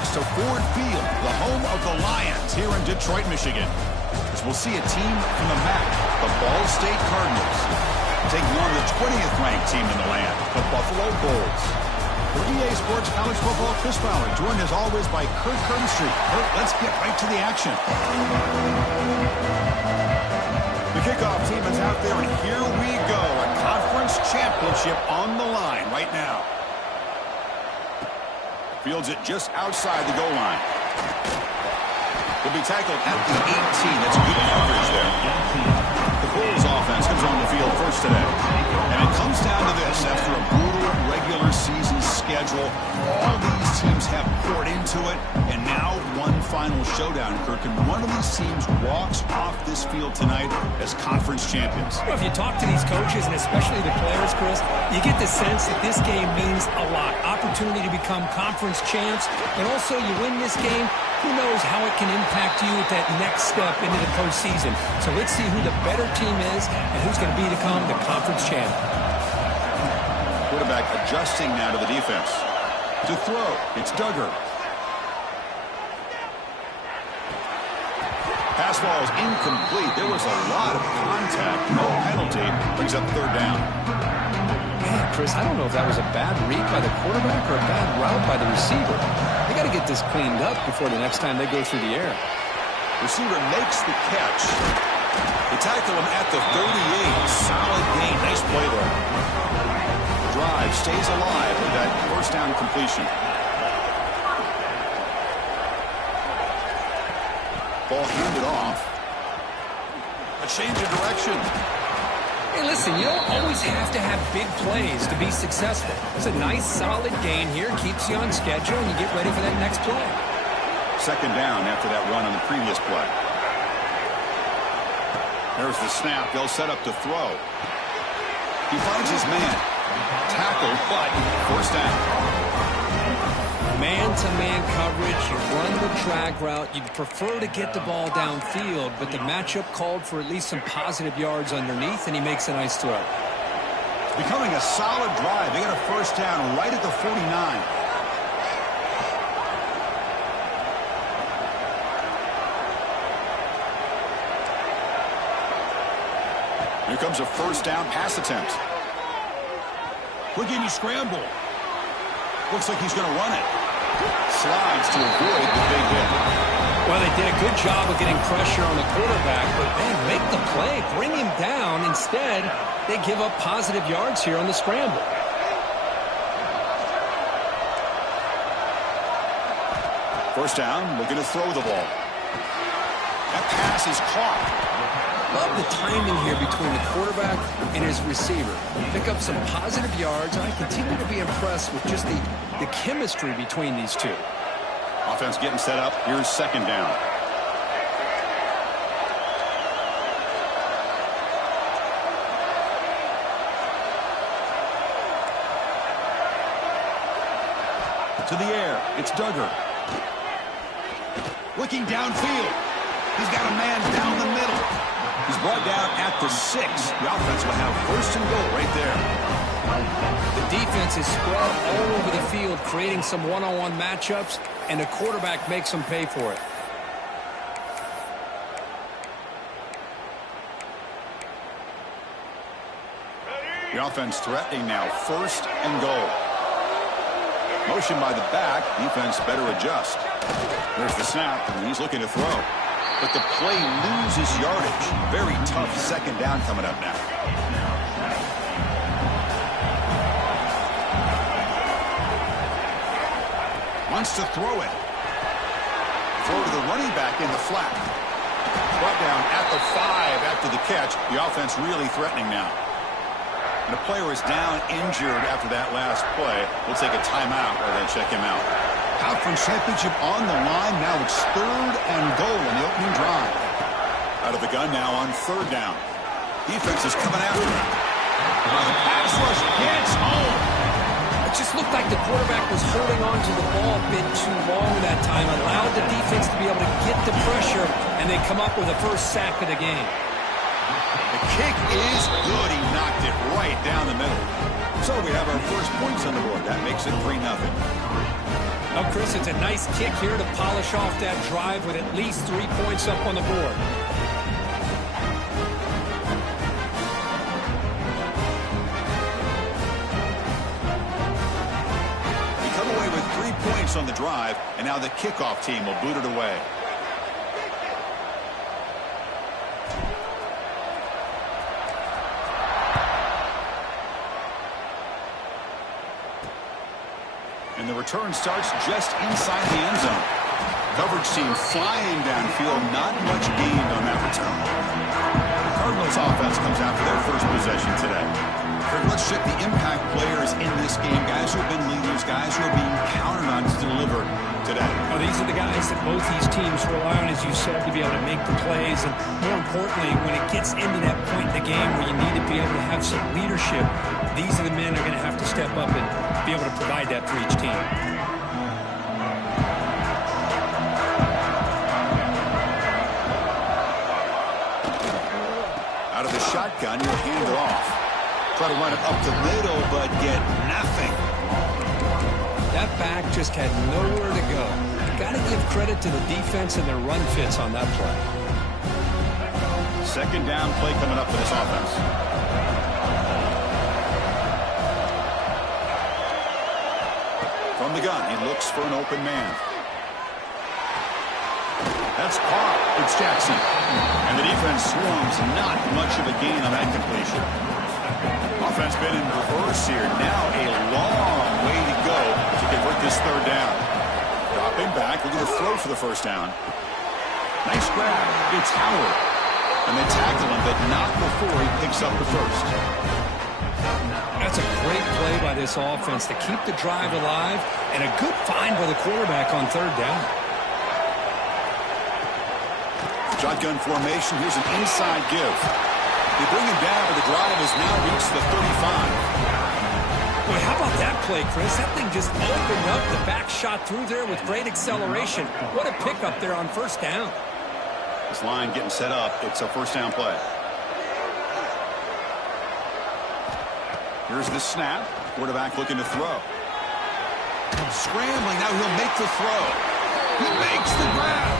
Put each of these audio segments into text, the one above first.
looks to Ford Field, the home of the Lions here in Detroit, Michigan. As we'll see a team from the MAC, the Ball State Cardinals, taking on the 20th ranked team in the land, the Buffalo Bulls. For EA Sports College Football, Chris Fowler, joined as always by Kurt Street. Kurt, let's get right to the action. The kickoff team is out there, and here we go. A conference championship on the line right now. Fields it just outside the goal line. He'll be tackled at the 18. That's good coverage there. The Bulls offense comes on the field first today. And it comes down to this. After a brutal regular season schedule, all these teams have poured into it. And now one final showdown, Kirk. And one of these teams walks off this field tonight as conference champions. Well, if you talk to these coaches, and especially the players, Chris, you get the sense that this game means a lot. Opportunity to become conference champs. And also, you win this game, who knows how it can impact you at that next step into the postseason. So let's see who the better team is and who's going to become the conference champ. Quarterback adjusting now to the defense. To throw, it's Duggar. Pass ball is incomplete. There was a lot of contact. No penalty. Brings up third down. Man, Chris, I don't know if that was a bad read by the quarterback or a bad route by the receiver. They got to get this cleaned up before the next time they go through the air. Receiver makes the catch. They tackle him at the 38. Solid gain. Nice play there. Drive stays alive with that first down completion. Ball handed off. A change of direction. Hey, listen, you don't always have to have big plays to be successful. It's a nice, solid gain here. Keeps you on schedule, and you get ready for that next play. Second down after that run on the previous play. There's the snap. They'll set up to throw. He finds his man. Tackled, but first down. Man-to-man coverage, you run the drag route. You'd prefer to get the ball downfield, but the matchup called for at least some positive yards underneath, and he makes a nice throw. Becoming a solid drive. They got a first down right at the 49. Here comes a first down pass attempt. Quick scramble. Looks like he's going to run it. Slides to avoid the big hit. Well, they did a good job of getting pressure on the quarterback, but man, make the play, bring him down. Instead, they give up positive yards here on the scramble. First down, looking to throw the ball. That pass is caught. Love the timing here between the quarterback and his receiver. Pick up some positive yards, and I continue to be impressed with just the chemistry between these two. Offense getting set up. Here's second down. To the air. It's Duggar. Looking downfield. He's got a man down the middle. He's brought down at the 6. The offense will have first and goal right there. The defense is spread all over the field, creating some one-on-one matchups, and the quarterback makes them pay for it. The offense threatening now, first and goal. Motion by the back. Defense better adjust. There's the snap, and he's looking to throw. But the play loses yardage. Very tough second down coming up now. Wants to throw it. Throw to the running back in the flat. Brought down at the 5 after the catch. The offense really threatening now. And the player is down injured after that last play. We'll take a timeout rather than check him out. Conference championship on the line. Now it's third and goal on the opening drive. Out of the gun now on third down. Defense is coming after him. The pass rush gets home. It just looked like the quarterback was holding on to the ball a bit too long that time. Allowed the defense to be able to get the pressure, and they come up with a first sack of the game. The kick is good. He knocked it right down the middle. So we have our first points on the board. That makes it 3-0. Well, Chris, it's a nice kick here to polish off that drive with at least 3 points up on the board. We come away with 3 points on the drive, and now the kickoff team will boot it away. And the return starts just inside the end zone. Coverage team flying downfield. Not much gained on that return. The Cardinals offense comes after their first possession today. Let's check the impact players in this game. Guys who have been leaders, guys who are being counted on to deliver today. Well, these are the guys that both these teams rely on, as you said, to be able to make the plays. And more importantly, when it gets into that point in the game where you need to be able to have some leadership, these are the men who are going to have to step up and be able to provide that for each team. Out of the shotgun, you'll hand it off. Try to run it up the middle, but get nothing. That back just had nowhere to go. Got to give credit to the defense and their run fits on that play. Second down play coming up for this offense. From the gun, he looks for an open man. That's caught. It's Jackson. And the defense swarms. Not much of a gain on that completion. Offense been in reverse here. Now a long way to go to convert this third down. Dropping back. We're going to throw for the first down. Nice grab. It's Howard. And they tackle him, but not before he picks up the first. That's a great play by this offense to keep the drive alive, and a good find by the quarterback on third down. Shotgun formation. Here's an inside give. They bring him down, but the drive has now reached the 35. Boy, how about that play, Chris? That thing just opened up. The back shot through there with great acceleration. What a pickup there on first down. This line getting set up. It's a first down play. Here's the snap. Quarterback looking to throw. Scrambling. Now he'll make the throw. He makes the grab.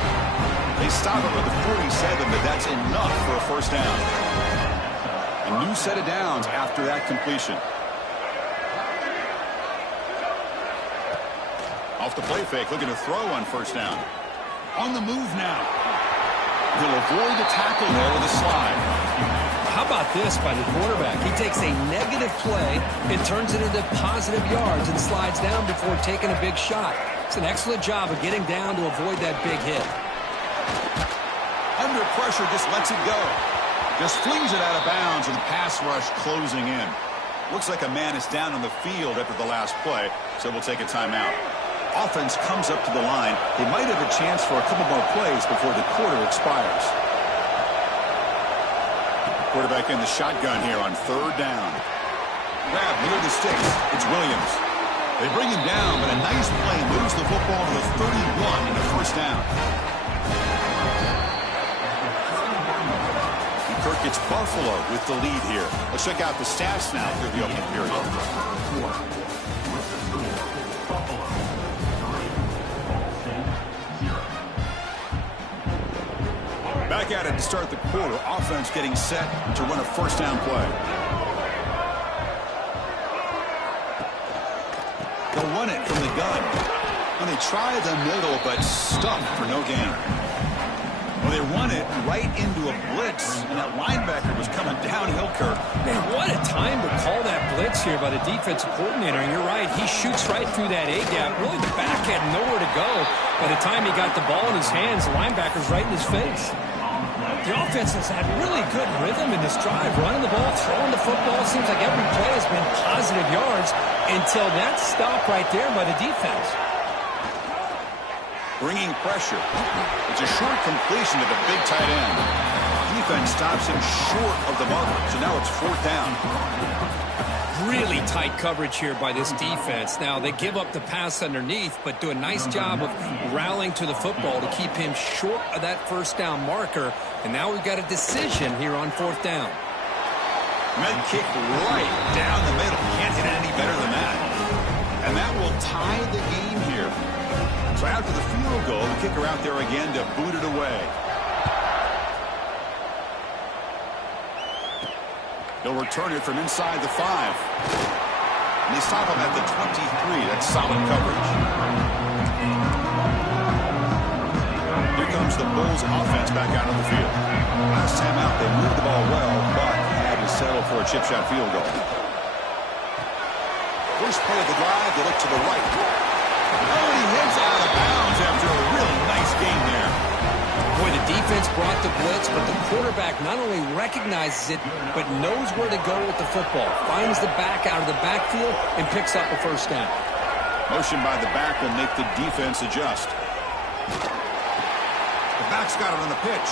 They stop him at the 47, but that's enough for a first down. A new set of downs after that completion. Off the play fake, looking to throw on first down. On the move now. He'll avoid the tackle there with a slide. How about this by the quarterback? He takes a negative play and turns it into positive yards and slides down before taking a big shot. It's an excellent job of getting down to avoid that big hit. Under pressure, just lets it go. Just flings it out of bounds, and the pass rush closing in. Looks like a man is down on the field after the last play, so we'll take a timeout. Offense comes up to the line. They might have a chance for a couple more plays before the quarter expires. Quarterback in the shotgun here on third down. Grab near the sticks. It's Williams. They bring him down, but a nice play moves the football to the 31 and a first down. And Kirk gets Buffalo with the lead here. Let's check out the stats now through the opening period. Back at it to start the quarter. Offense getting set to run a first down play. They'll run it from the gun. And they try the middle, but stuck for no gain. Well, they run it right into a blitz, and that linebacker was coming downhill, Kirk. Man, what a time to call that blitz here by the defensive coordinator. And you're right, he shoots right through that A-gap. Really, the back had nowhere to go. By the time he got the ball in his hands, the linebacker's right in his face. The offense has had really good rhythm in this drive, running the ball, throwing the football. Seems like every play has been positive yards until that stop right there by the defense. Bringing pressure. It's a short completion to the big tight end. Defense stops him short of the marker, so now it's fourth down. Really tight coverage here by this defense. Now, they give up the pass underneath, but do a nice job of rallying to the football to keep him short of that first down marker. And now we've got a decision here on fourth down. Med kick right down the middle. Can't hit it any better than that. And that will tie the game here. So after the field goal, the kicker out there again to boot it away. He'll return it from inside the 5. And they stop him at the 23. That's solid coverage. Here comes the Bulls offense back out on the field. Last time out, they moved the ball well, but had to settle for a chip shot field goal. First play of the drive, they look to the right. Oh, and he heads out of bounds after a really nice game there. Boy, the defense brought the blitz, but the quarterback not only recognizes it, but knows where to go with the football. Finds the back out of the backfield and picks up a first down. Motion by the back will make the defense adjust. The back's got it on the pitch.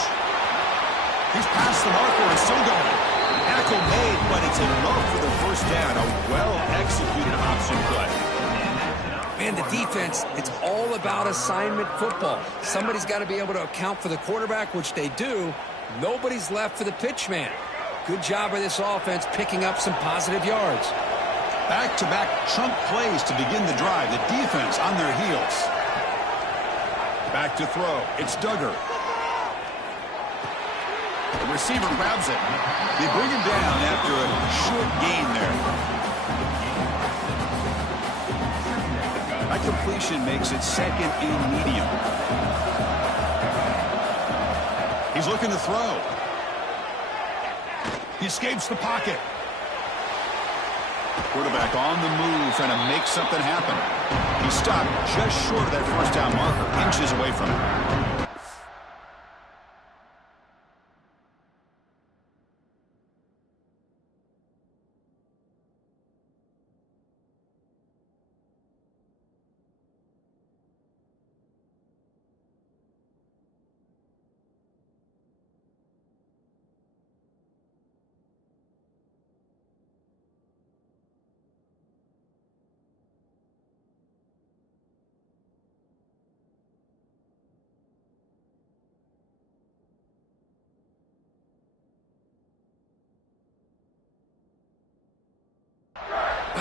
He's past the marker and still going. Tackle made, but it's enough for the first down. A well-executed option play. Man, the defense, it's all about assignment football. Somebody's got to be able to account for the quarterback, which they do. Nobody's left for the pitch man. Good job by this offense picking up some positive yards. Back-to-back chunk plays to begin the drive. The defense on their heels. Back to throw. It's Duggar. The receiver grabs it. They bring him down after a short gain there. That completion makes it second and medium. He's looking to throw. He escapes the pocket. Quarterback on the move, trying to make something happen. He stopped just short of that first down marker, inches away from it.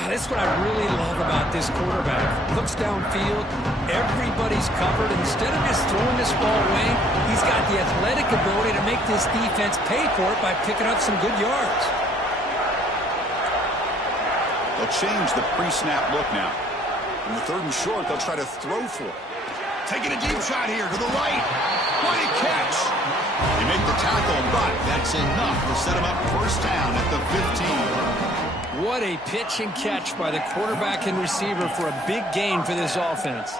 That's what I really love about this quarterback. Looks downfield, everybody's covered. Instead of just throwing this ball away, he's got the athletic ability to make this defense pay for it by picking up some good yards. They'll change the pre-snap look now. In the third and short, they'll try to throw for it. Taking a deep shot here to the right. What a catch! They make the tackle, but that's enough to set him up first down at the 15. What a pitch and catch by the quarterback and receiver for a big gain for this offense.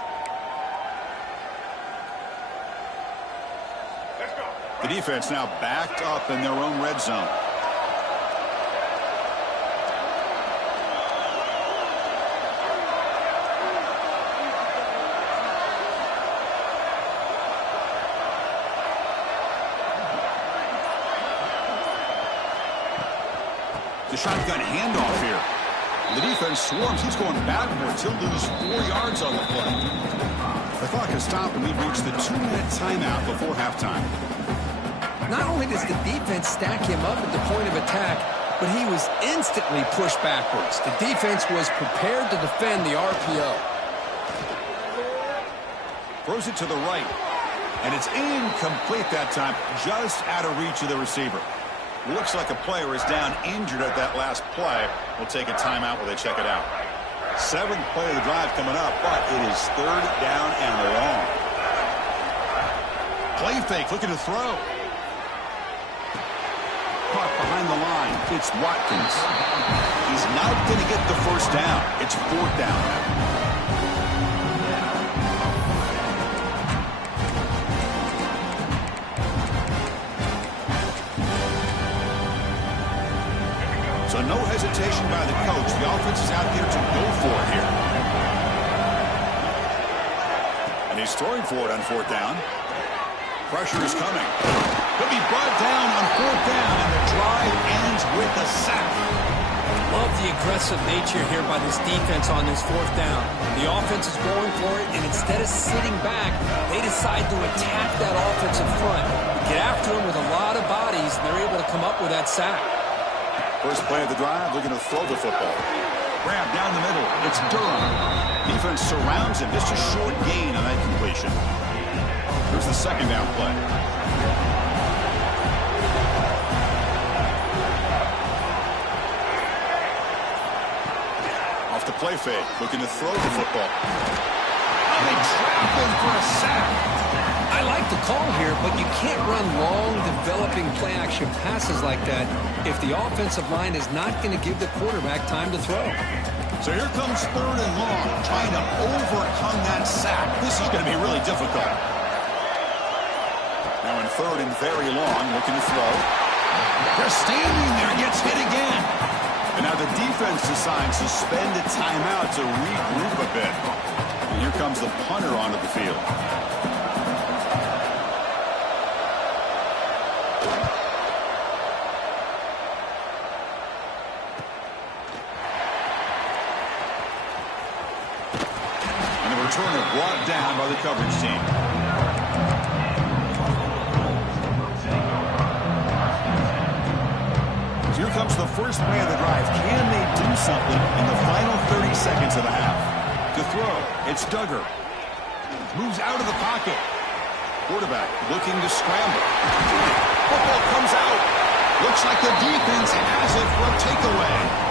The defense now backed up in their own red zone. The shotgun handoff here. The defense swarms. He's going backwards. He'll lose 4 yards on the play. The clock has stopped, and we've reached the 2-minute timeout before halftime. Not only does the defense stack him up at the point of attack, but he was instantly pushed backwards. The defense was prepared to defend the RPO. Throws it to the right. And it's incomplete that time, just out of reach of the receiver. Looks like a player is down injured at that last play. We'll take a timeout while they check it out. 7th play of the drive coming up, but it is 3rd down and long. Play fake, looking to throw. Caught behind the line. It's Watkins. He's not going to get the first down. It's 4th down now. So no hesitation by the coach. The offense is out there to go for it here. And he's throwing for it on 4th down. Pressure is coming. He'll be brought down on 4th down, and the drive ends with a sack. Love the aggressive nature here by this defense on this 4th down. The offense is going for it, and instead of sitting back, they decide to attack that offensive front. Get after them with a lot of bodies, and they're able to come up with that sack. First play of the drive, looking to throw the football. Grab down the middle. It's Durham. Defense surrounds him. Just a short gain on that completion. Here's the second down play. Off the play fake. Looking to throw the football. Oh, they trap him for a sack. I like the call here, but you can't run long, developing play-action passes like that if the offensive line is not going to give the quarterback time to throw. So here comes 3rd and long, trying to overcome that sack. This is going to be really difficult. Now in 3rd and very long, looking to throw. They're standing there, gets hit again. And now the defense decides to suspend a timeout to regroup a bit. And here comes the punter onto the field. Returner brought down by the coverage team. Here comes the first play of the drive. Can they do something in the final 30 seconds of the half? To throw, it's Duggar. Moves out of the pocket. Quarterback looking to scramble. Football comes out. Looks like the defense has it for a takeaway.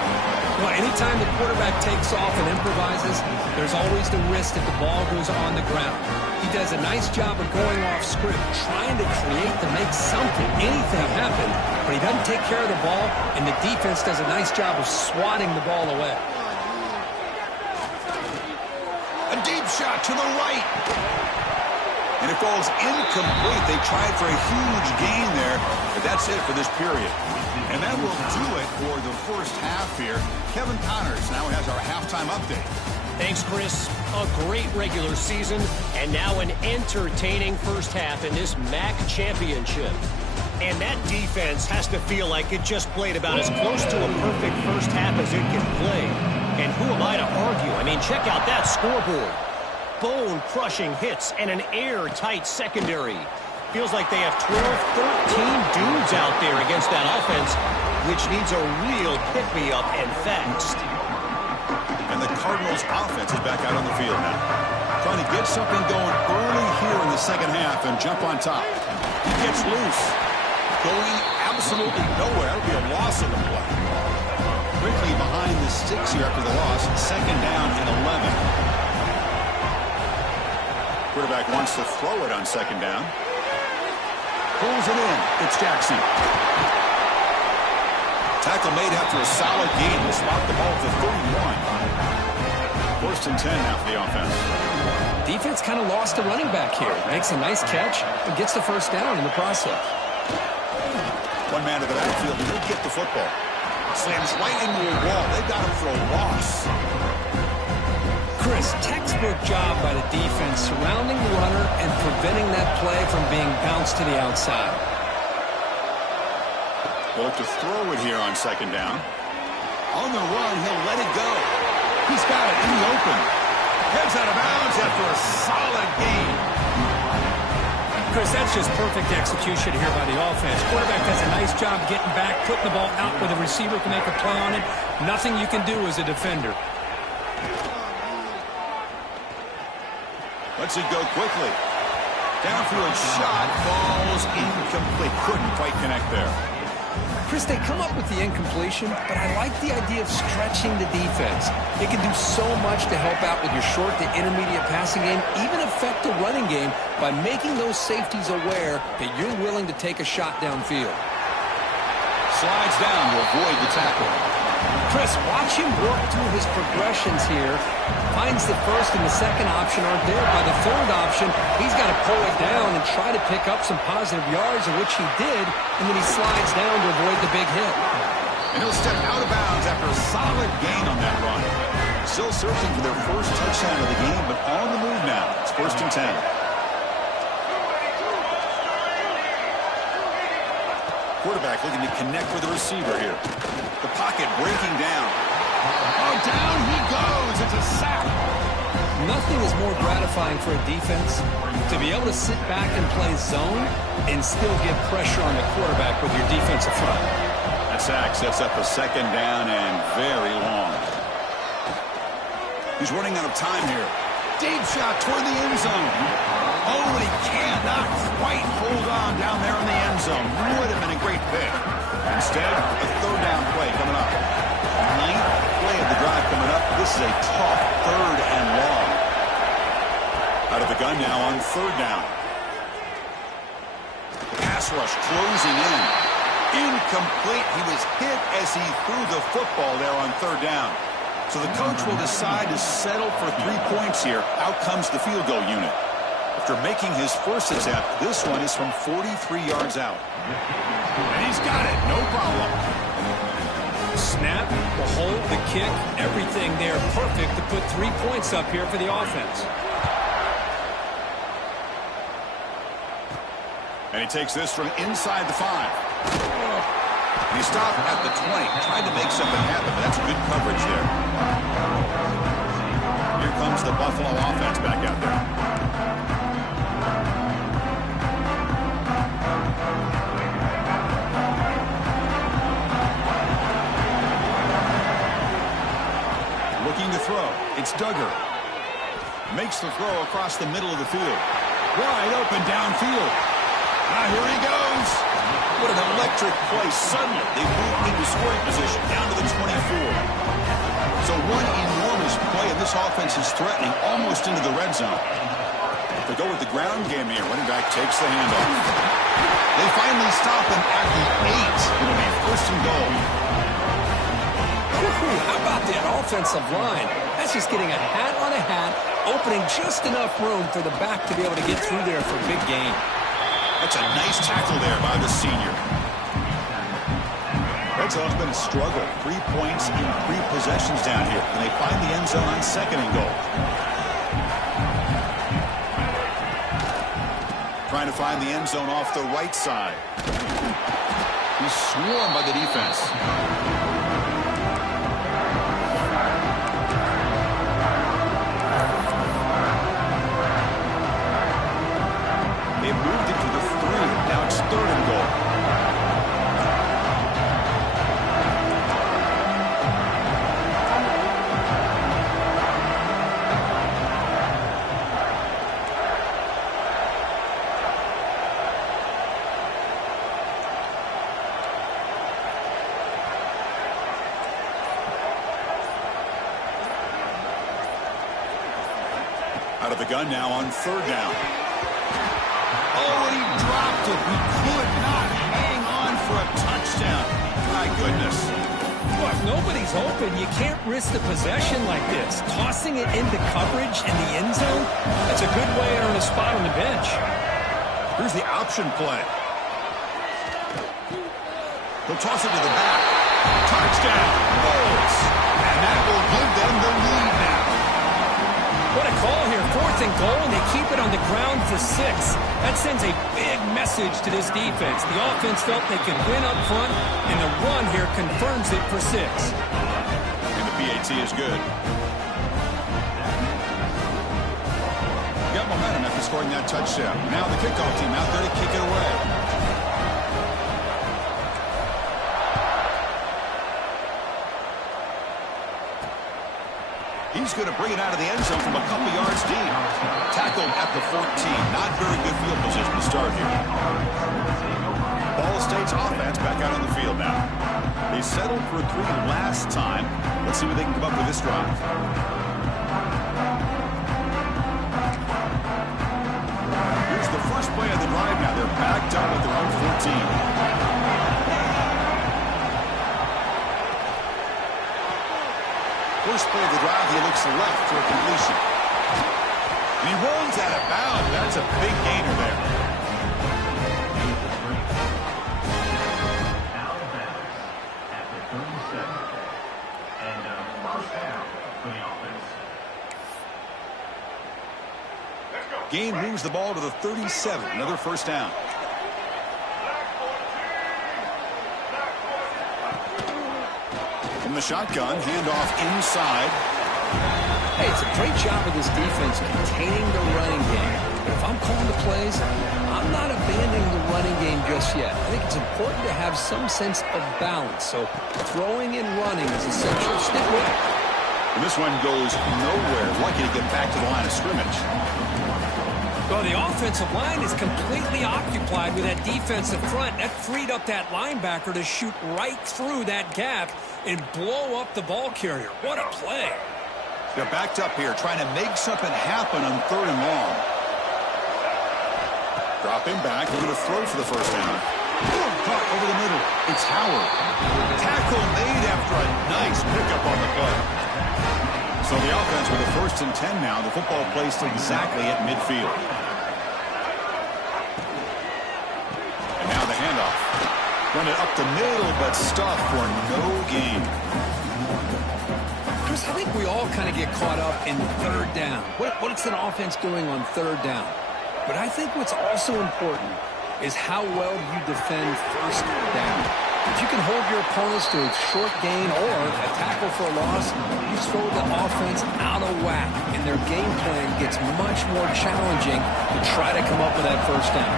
Well, anytime the quarterback takes off and improvises, there's always the risk that the ball goes on the ground. He does a nice job of going off script, trying to create to make something, anything happen, but he doesn't take care of the ball, and the defense does a nice job of swatting the ball away. A deep shot to the right. And it falls incomplete. They tried for a huge gain there, but that's it for this period. And that will do it for the first half here. Kevin Connors now has our halftime update. Thanks, Chris. A great regular season, and now an entertaining first half in this MAC championship. And that defense has to feel like it just played about as close to a perfect first half as it can play. And who am I to argue? I mean, check out that scoreboard. Bone-crushing hits and an airtight secondary. Feels like they have 12, 13 dudes out there against that offense, which needs a real pick-me-up and fast. And the Cardinals' offense is back out on the field now. Trying to get something going early here in the second half and jump on top. He gets loose. Going absolutely nowhere. That would be a loss of the play. Quickly behind the sticks here after the loss. Second down and 11. Quarterback wants to throw it on second down. Pulls it in. It's Jackson. Tackle made after a solid gain. Will spot the ball to 31. 1st and 10 now for the offense. Defense kind of lost the running back here. Makes a nice catch and gets the first down in the process. One man to the backfield. He'll get the football. Slams right into a wall. They got him for a loss. Chris, textbook job by the defense surrounding the runner and preventing that play from being bounced to the outside. They'll look to throw it here on second down. On the run, he'll let it go. He's got it in the open. Heads out of bounds after a solid gain. Chris, that's just perfect execution here by the offense. Quarterback does a nice job getting back, putting the ball out where the receiver can make a play on it. Nothing you can do as a defender. Lets it go quickly. Downfield shot falls incomplete. Couldn't quite connect there. Chris, they come up with the incompletion, but I like the idea of stretching the defense. It can do so much to help out with your short to intermediate passing game, even affect the running game by making those safeties aware that you're willing to take a shot downfield. Slides down to avoid the tackle. Chris, watch him work through his progressions here. Finds the first and the second option aren't there. By the third option, he's got to pull it down and try to pick up some positive yards, of which he did, and then he slides down to avoid the big hit. And he'll step out of bounds after a solid gain on that run. Still searching for their first touchdown of the game, but on the move now. It's 1st and 10. Quarterback looking to connect with the receiver here. The pocket breaking down. Oh, down he goes. It's a sack. Nothing is more gratifying for a defense to be able to sit back and play zone and still get pressure on the quarterback with your defensive front. That sack sets up a second down and very long. He's running out of time here. Deep shot toward the end zone. Oh, and he cannot quite hold on down there in the end zone. Would have been a great pick. Instead, a third down play coming up. Ninth play of the drive coming up. This is a tough third and long. Out of the gun now on third down. Pass rush closing in. Incomplete. He was hit as he threw the football there on third down. So the coach will decide to settle for 3 points here. Out comes the field goal unit. After making his first attempt, this one is from 43 yards out. And he's got it. No problem. Snap, the hold, the kick, everything there perfect to put 3 points up here for the offense. And he takes this from inside the 5. He stopped at the 20. Tried to make something happen, but that's good coverage there. Here comes the Buffalo offense back out there. Looking to throw. It's Duggar. Makes the throw across the middle of the field. Wide open downfield. Here he goes. What an electric play. Suddenly, they move into scoring position down to the 24. So one enormous play, and this offense is threatening almost into the red zone. They go with the ground game here. Running back takes the handoff. They finally stop him at the 8. It'll be first and goal. How about that offensive line? That's just getting a hat on a hat, opening just enough room for the back to be able to get through there for a big gain. That's a nice tackle there by the senior. Red zone's been a struggle. 3 points in 3 possessions down here. Can they find the end zone on second and goal? Trying to find the end zone off the right side. He's swarmed by the defense. They moved it to the 3. Now it's third and goal. Out of the gun now on third down. Oh, and he dropped it. He could not hang on for a touchdown. My goodness. Look, nobody's open. You can't risk the possession like this. Tossing it into coverage in the end zone, that's a good way to earn a spot on the bench. Here's the option play. He'll toss it to the back. Touchdown. Bolts. And that will give them the lead now. What a call here. 4th and goal, and they keep it on the ground for 6. That sends a big message to this defense. The offense felt they could win up front, and the run here confirms it for 6. And the PAT is good. Got momentum after scoring that touchdown. Now the kickoff team out there to kick it away. He's going to bring it out of the end zone from a couple yards deep. Tackled at the 14. Not very good field position to start here. Ball State's offense back out on the field now. They settled for 3 last time. Let's see what they can come up with this drive. Here's the first play of the drive now. They're backed up at their own 14. First play of the drive, he looks left for a completion. And he runs out of bounds. That's a big gainer there. Out of bounds at the 37. And first down for the offense. Gain moves the ball to the 37. Another first down. From the shotgun, handoff inside. Hey, it's a great job of this defense containing the running game. But if I'm calling the plays, I'm not abandoning the running game just yet. I think it's important to have some sense of balance. So throwing and running is essential. Stick with it. And this one goes nowhere. Lucky to get back to the line of scrimmage. Well, the offensive line is completely occupied with that defensive front. That freed up that linebacker to shoot right through that gap and blow up the ball carrier. What a play. They're backed up here, trying to make something happen on 3rd and long. Dropping back, they're going to throw for the first down. Caught over the middle. It's Howard. Tackle made after a nice pickup on the play. So the offense with a 1st and 10 now. The football placed exactly at midfield. And now the handoff. Run it up the middle, but stuffed for no gain. Chris, I think we all kind of get caught up in 3rd down. What's an offense doing on 3rd down? But I think what's also important is how well you defend 1st down. If you can hold your opponents to a short gain or a tackle for a loss, you throw the offense out of whack, and their game plan gets much more challenging to try to come up with that 1st down.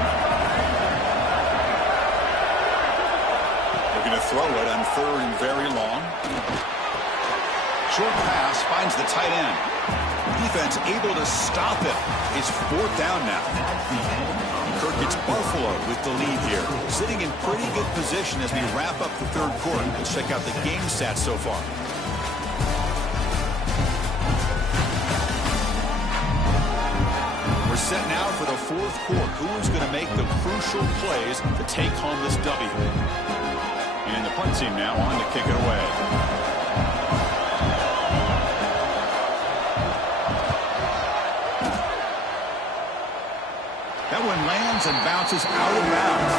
They're going to throw it on 3rd and very long. Short pass finds the tight end. Defense able to stop it. It's 4th down now. Kirk gets Buffalo with the lead here. Sitting in pretty good position as we wrap up the 3rd quarter. Let's check out the game stats so far. We're set now for the 4th quarter. Who's going to make the crucial plays to take home this W? And the punt team now on to kick it away. That one lands and bounces out of bounds.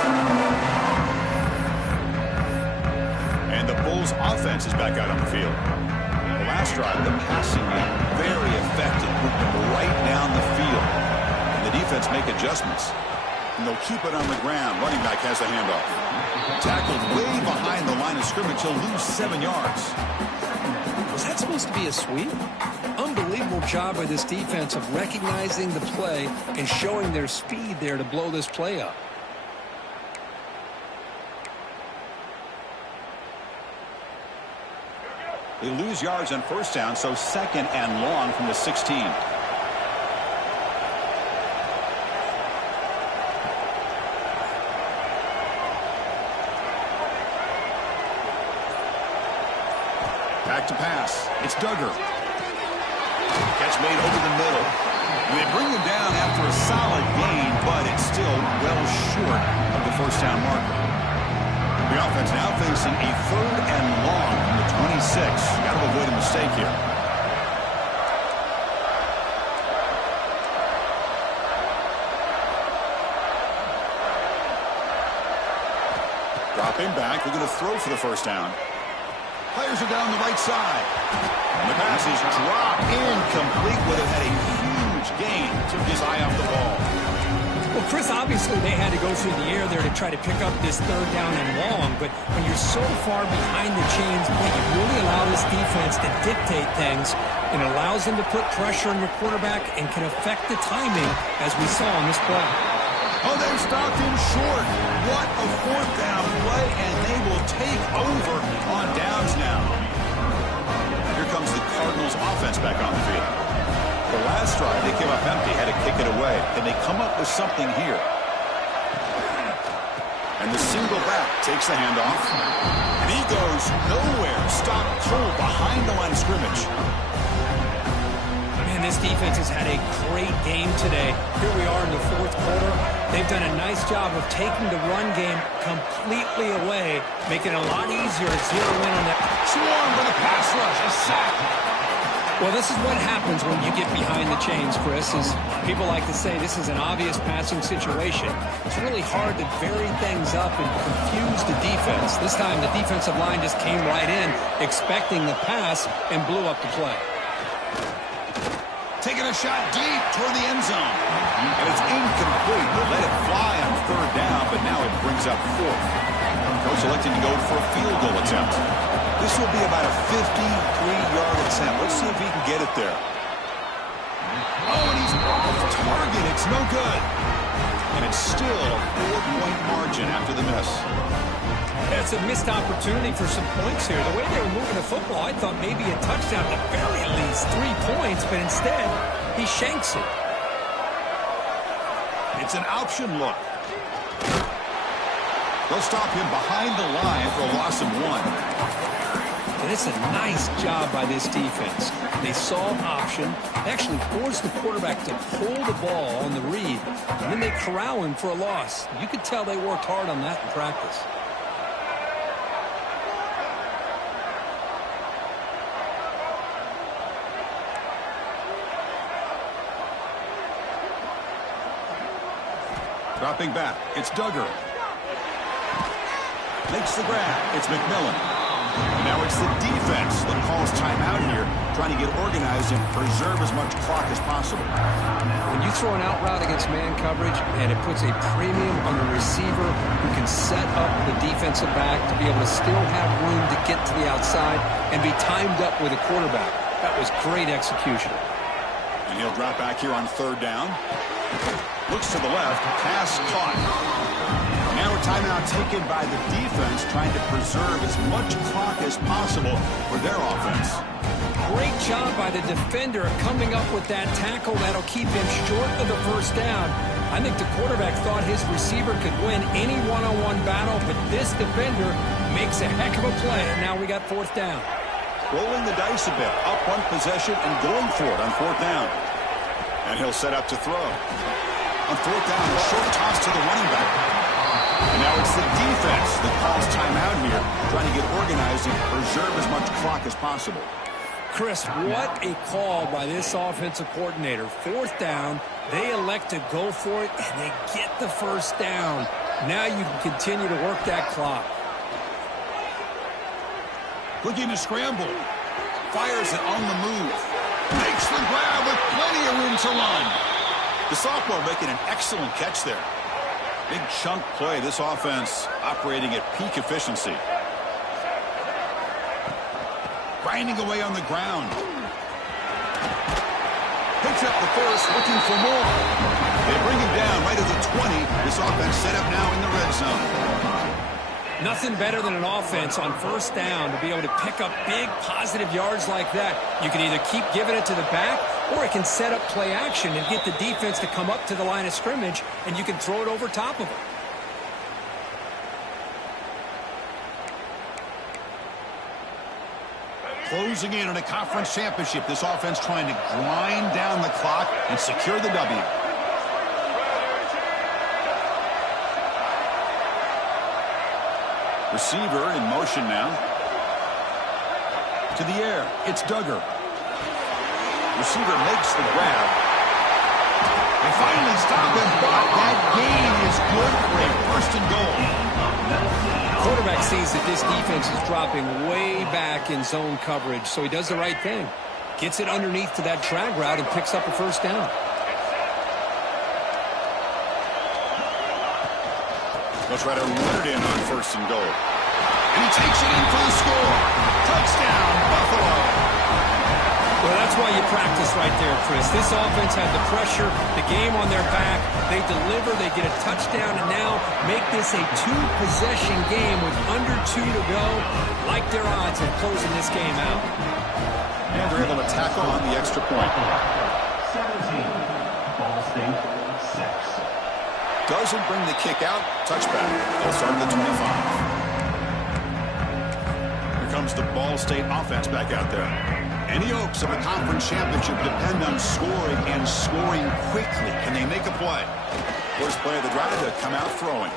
And the Bulls offense is back out on the field. The last drive, the passing game, very effective. Moving right down the field. And the defense make adjustments. And they'll keep it on the ground. Running back has the handoff. Tackled way behind the line of scrimmage. He'll lose 7 yards. Was that supposed to be a sweep? Unbelievable job by this defense of recognizing the play and showing their speed there to blow this play up. They lose yards on 1st down, so 2nd and long from the 16. Back to pass. It's Duggar. Catch made over the middle. And they bring him down after a solid gain, but it's still well short of the 1st down marker. The offense now facing a 3rd and long from the 26. Got to avoid a mistake here. Dropping back. They're going to throw for the 1st down. Players are down the right side. And the pass is dropped incomplete. Would have had a huge gain. Took his eye off the ball. Well, Chris, obviously they had to go through the air there to try to pick up this 3rd down and long. But when you're so far behind the chains, you really allow this defense to dictate things. It allows them to put pressure on your quarterback and can affect the timing, as we saw on this play. Oh, they stopped him short. What a 4th down play, and they will take over on downs now. Here comes the Cardinals offense back on the field. The last drive, they came up empty, had to kick it away. And they come up with something here. And the single back takes the handoff. And he goes nowhere. Stopped cold behind the line of scrimmage. Man, this defense has had a great game today. Here we are in the 4th quarter. They've done a nice job of taking the run game completely away, making it a lot easier to zero in on that. Swarm for the pass rush, a sack. Well, this is what happens when you get behind the chains, Chris. Is people like to say this is an obvious passing situation. It's really hard to vary things up and confuse the defense. This time the defensive line just came right in, expecting the pass, and blew up the play. Taking a shot deep toward the end zone. And it's incomplete. They let it fly on 3rd down, but now it brings up 4th. Coach electing to go for a field goal attempt. This will be about a 53-yard attempt. Let's see if he can get it there. Oh, and he's off target. It's It's no good. And it's still a 4-point margin after the miss. That's a missed opportunity for some points here. The way they were moving the football, I thought maybe a touchdown, at the very least 3 points, but instead, he shanks it. It's an option look. They'll stop him behind the line for a loss of 1. And it's a nice job by this defense. They saw option, actually forced the quarterback to pull the ball on the read, and then they corral him for a loss. You could tell they worked hard on that in practice. Dropping back, it's Duggar. Makes the grab, it's McMillan. And now it's the defense that calls timeout here, trying to get organized and preserve as much clock as possible. When you throw an out route against man coverage and it puts a premium on the receiver who can set up the defensive back to be able to still have room to get to the outside and be timed up with a quarterback. That was great execution. And he'll drop back here on 3rd down. Looks to the left, pass caught. Now a timeout taken by the defense, trying to preserve as much clock as possible for their offense. Great job by the defender coming up with that tackle that'll keep him short of the 1st down. I think the quarterback thought his receiver could win any one-on-one battle, but this defender makes a heck of a play, and now we got 4th down. Rolling the dice a bit, up 1 possession and going for it on 4th down. And he'll set up to throw. On 4th down, a short toss to the running back. And now it's the defense that calls timeout here, trying to get organized and preserve as much clock as possible. Chris, what a call by this offensive coordinator. 4th down, they elect to go for it, and they get the 1st down. Now you can continue to work that clock. Looking to scramble. Fires it on the move. Makes the grab with plenty of room to run. The sophomore making an excellent catch there. Big chunk play. This offense operating at peak efficiency. Grinding away on the ground. Picks up the first, looking for more. They bring him down right at the 20. This offense set up now in the red zone. Nothing better than an offense on 1st down to be able to pick up big positive yards like that. You can either keep giving it to the back, or it can set up play action and get the defense to come up to the line of scrimmage, and you can throw it over top of them. Closing in on a conference championship, this offense trying to grind down the clock and secure the W. Receiver in motion now. To the air, it's Duggar. Receiver makes the grab. They finally stop him, but that gain is good for a 1st and goal. Quarterback sees that this defense is dropping way back in zone coverage, so he does the right thing. Gets it underneath to that drag route and picks up a 1st down. They'll try to run it in on 1st and goal. And he takes it in for the score. Touchdown, Buffalo. Well, that's why you practice right there, Chris. This offense had the pressure, the game on their back. They deliver, they get a touchdown, and now make this a 2-possession game with under 2 to go. Like their odds of closing this game out. And they're able to tackle on the extra point. 17, Ball State 6. Doesn't bring the kick out. Touchback. They'll start at the 25. Here comes the Ball State offense back out there. Any hopes of a conference championship depend on scoring and scoring quickly. Can they make a play? First play of the drive to come out throwing.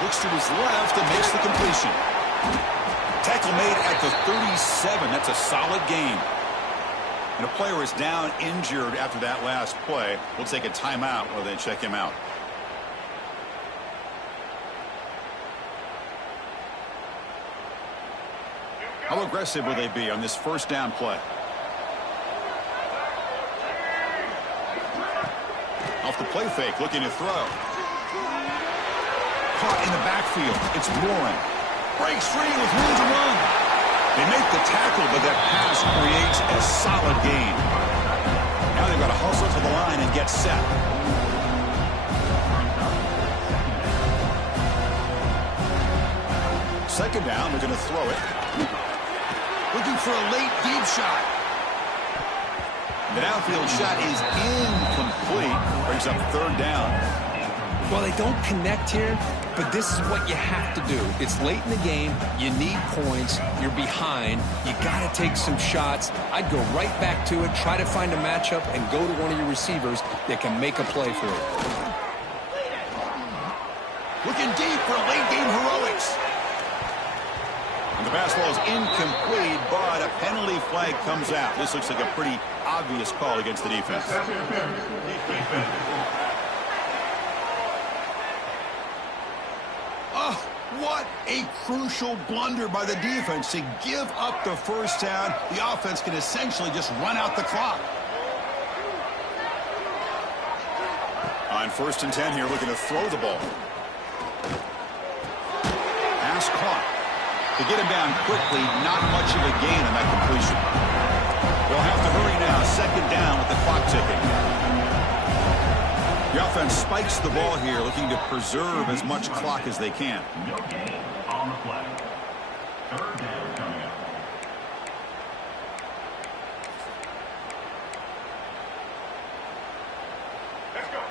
Looks to his left and makes the completion. Tackle made at the 37. That's a solid gain. And a player is down injured after that last play. We'll take a timeout while they check him out. How aggressive will they be on this 1st down play? Off the play fake, looking to throw. Caught in the backfield. It's Warren. Breaks free with room to run. They make the tackle, but that pass creates a solid gain. Now they've got to hustle to the line line and get set. Second down, they're going to throw it. Looking for a late deep shot. The downfield shot is incomplete. Brings up third down. Well, they don't connect here, but this is what you have to do. It's late in the game. You need points. You're behind. You got to take some shots. I'd go right back to it, try to find a matchup, and go to one of your receivers that can make a play for it. Looking deep for late game heroics. And the pass ball is incomplete, but a penalty flag comes out. This looks like a pretty obvious call against the defense. Oh, what a crucial blunder by the defense to give up the first down. The offense can essentially just run out the clock. On 1st and 10 here, looking to throw the ball. Pass caught. To get him down quickly, not much of a gain on that completion. They'll have to hurry now. 2nd down with the clock ticking. The offense spikes the ball here, looking to preserve as much clock as they can. No gain on the play. 3rd down coming up.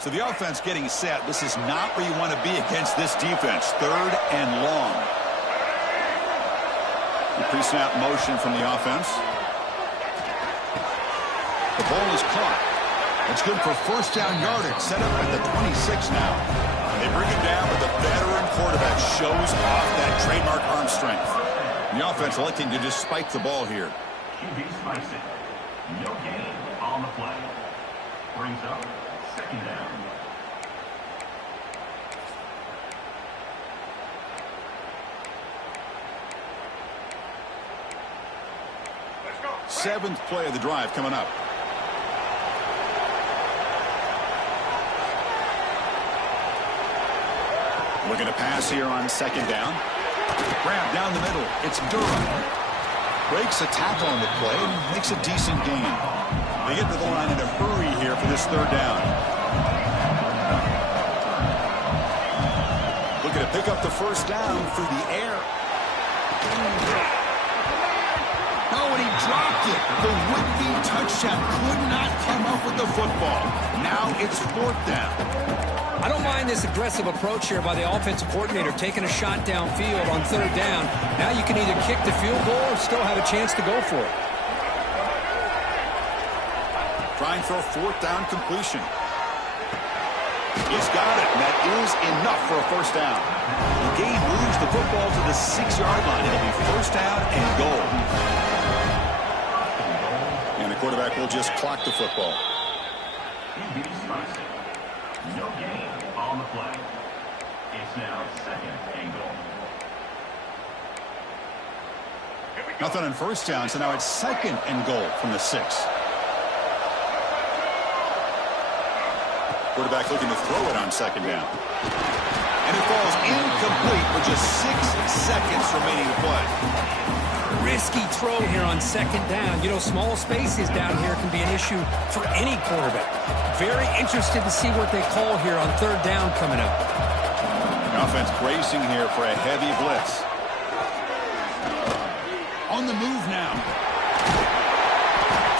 So the offense getting set. This is not where you want to be against this defense. 3rd and long. The pre-snap motion from the offense. The ball is caught. It's good for 1st down yardage. Set up at the 26 now. They bring it down, but the veteran quarterback shows off that trademark arm strength. The offense electing to just spike the ball here. QB spikes it. No gain on the play. Brings up 2nd down. Seventh play of the drive coming up. Looking to pass here on 2nd down. Grab down the middle. It's Durham. Breaks a tackle on the play and makes a decent gain. They get to the line in a hurry here for this 3rd down. Looking to pick up the 1st down through the air. Oh, and he dropped it. The would-be touchdown could not come up with the football. Now it's 4th down. I don't mind this aggressive approach here by the offensive coordinator, taking a shot downfield on 3rd down. Now you can either kick the field goal or still have a chance to go for it. Trying for a 4th down completion. He's got it, and that is enough for a 1st down. The game moves the football to the 6-yard line. It'll be 1st down and goal. And the quarterback will just clock the football. No gain on the play. It's now 2nd and goal. Nothing on 1st down, so now it's 2nd and goal from the 6. Quarterback looking to throw it on 2nd down. And it falls incomplete with just 6 seconds remaining to play. Risky throw here on 2nd down. You know, small spaces down here can be an issue for any quarterback. Very interested to see what they call here on 3rd down coming up. The offense bracing here for a heavy blitz. On the move now.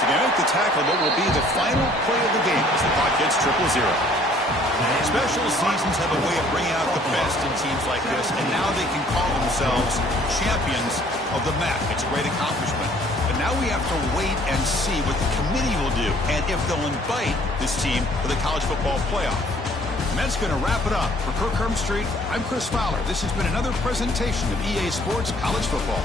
To make the tackle, what will be the final play of the game as the clock hits 0-0. Special seasons have a way of bringing out the best in teams like this, and now they can call themselves champions of the MAC. It's a great accomplishment. But now we have to wait and see what the committee will do and if they'll invite this team to the college football playoff. And that's going to wrap it up. For Kirk Herbstreit, I'm Chris Fowler. This has been another presentation of EA Sports College Football.